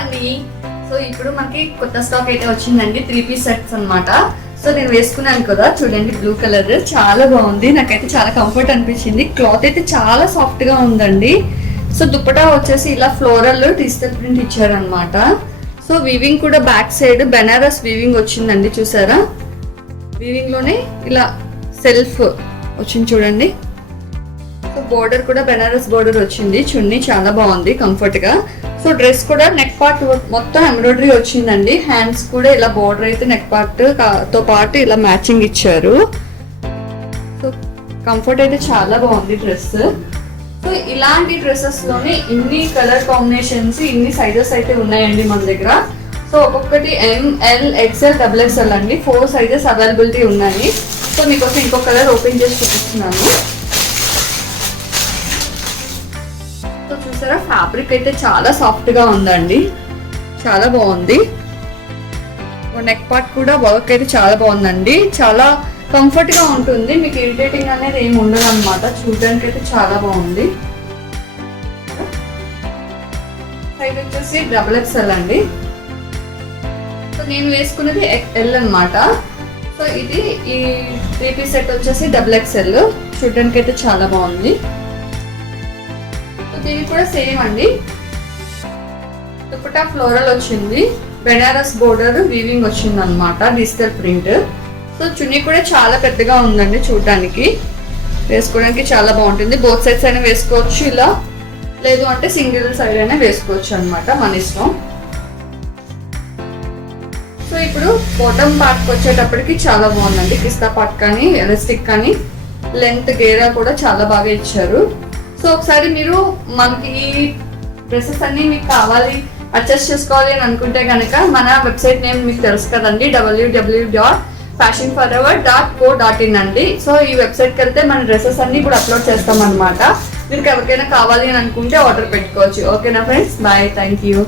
అండి. సో ఇప్పుడు మనకి కొత్త స్టాక్ అయితే వచ్చిందండి, 3 పీస్ సెట్స్ అన్నమాట. సో నేను వేసుకున్నాను కదా, చూడండి బ్లూ కలర్ చాలా బాగుంది, నాకైతే చాలా కంఫర్ట్ అనిపించింది. క్లాత్ అయితే చాలా సాఫ్ట్ గా ఉందండి. సో దుప్పటా వచ్చేసి ఇలా ఫ్లోరల్ డిజిటల్ ప్రింట్ ఇచ్చారనమాట. సో వీవింగ్ కూడా బ్యాక్ సైడ్ బెనారస్ వీవింగ్ వచ్చిందండి, చూసారా? వీవింగ్ లోనే ఇలా సెల్ఫ్ వచ్చింది చూడండి. సో బోర్డర్ కూడా బెనారస్ బోర్డర్ వచ్చింది, చున్నీ చాలా బాగుంది కంఫర్ట్ గా. సో డ్రెస్ కూడా నెక్ పార్ట్ మొత్తం ఎంబ్రాయిడరీ వచ్చిందండి. హ్యాండ్స్ కూడా ఇలా బోర్డర్ అయితే నెక్ పార్ట్ తో పాటు ఇలా మ్యాచింగ్ ఇచ్చారు. సో కంఫర్ట్ అయితే చాలా బాగుంది డ్రెస్. సో ఇలాంటి డ్రెస్సెస్ లోనే ఇన్ని కలర్ కాంబినేషన్స్, ఇన్ని సైజెస్ అయితే ఉన్నాయండి మన దగ్గర. సో ఒక్కొక్కటి ML XL XXL అండి, 4 సైజెస్ అవైలబిలిటీ ఉన్నాయి. సో మీకోసం ఇంకో కలర్ ఓపెన్ చేసి చూపిస్తున్నాను. సో చూసారా, ఫ్యాబ్రిక్ అయితే చాలా సాఫ్ట్ గా ఉందండి, చాలా బాగుంది. నెక్ పార్ట్ కూడా వర్క్ అయితే చాలా బాగుందండి, చాలా కంఫర్ట్ గా ఉంటుంది, మీకు ఇరిటేటింగ్ అనేది ఏమి ఉండదు అనమాట. చూడడానికి అయితే చాలా బాగుంది. సైజ్ వచ్చేసి XXL అండి. సో నేను వేసుకున్నది XL అనమాట. సో ఇది ఈ 3 పీస్ సెట్ వచ్చేసి XXL. చూడడానికి అయితే చాలా బాగుంది. దీనికి కూడా సేమ్ అండి, దుపట్టా ఫ్లోరల్ వచ్చింది, బెనారస్ బోర్డర్ వీవింగ్ వచ్చింది అనమాట, డిజిటల్ ప్రింట్. సో చున్నీ కూడా చాలా పెద్దగా ఉందండి, చూడడానికి వేసుకోవడానికి చాలా బాగుంటుంది. బోత్ సైడ్స్ అయినా వేసుకోవచ్చు ఇలా, లేదు అంటే సింగిల్ సైడ్ అయినా వేసుకోవచ్చు అనమాట, మన ఇష్టం. సో ఇప్పుడు బాటమ్ పార్ట్కి వచ్చేటప్పటికి చాలా బాగుందండి, కిస్తా పార్ట్ కానీ ఎలాస్టిక్ కానీ లెంత్ గేరా కూడా చాలా బాగా ఇచ్చారు. సో ఒకసారి మీరు మనకి ఈ డ్రెస్సెస్ అన్ని మీకు కావాలి, పర్చేస్ చేసుకోవాలి అని అనుకుంటే కనుక మన వెబ్సైట్ నేమ్ మీకు తెలుసు కదండి, www.fashionforever.co.in అండి. సో ఈ వెబ్సైట్కి వెళ్తే మన డ్రెస్సెస్ అన్ని కూడా అప్లోడ్ చేస్తాం అనమాట. మీకు ఎవరికైనా కావాలి అని అనుకుంటే ఆర్డర్ పెట్టుకోవచ్చు. ఓకేనా ఫ్రెండ్స్, బాయ్, థ్యాంక్ యూ.